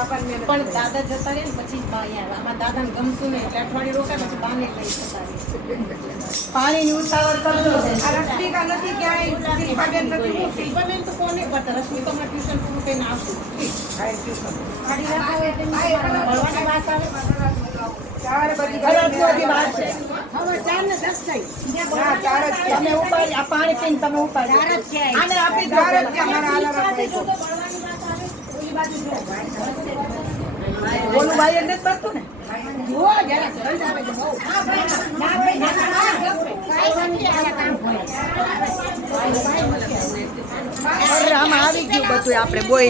પણ દાદા જતા રહે ને પછી બા અહીંયા આમાં દાદાને ગમતું નહીં એટલે અઠવાડિયું રોકાય પછી બાને લઈ જતા રહે પાણીની ઉતાવળ કરજો આ રશ્મિકા નથી ક્યાંય શિલ્પાબેન નથી શિલ્પાબેન તો કોને બતા રશ્મિકામાં ટ્યુશન પૂરું કરીને આવશું ભણવાની વાત આવે 4 બધી વાત છે હવે 4 ને 10 થઈ તમે ઉપાડી આ પાણી પીને તમે ઉપાડી આને આપી દો મારા આલારા પડી તો ભણવાની વાત આવે ઓલી બાજુ જો બોલું ભાઈ એટલે જ કરતું ને જો જરા જલ્દી આવે છે બહુ હા ભાઈ ના ભાઈ ના કાઈ નથી આ કામ અરે આમાં આવી ગયું બધું આપણે બોય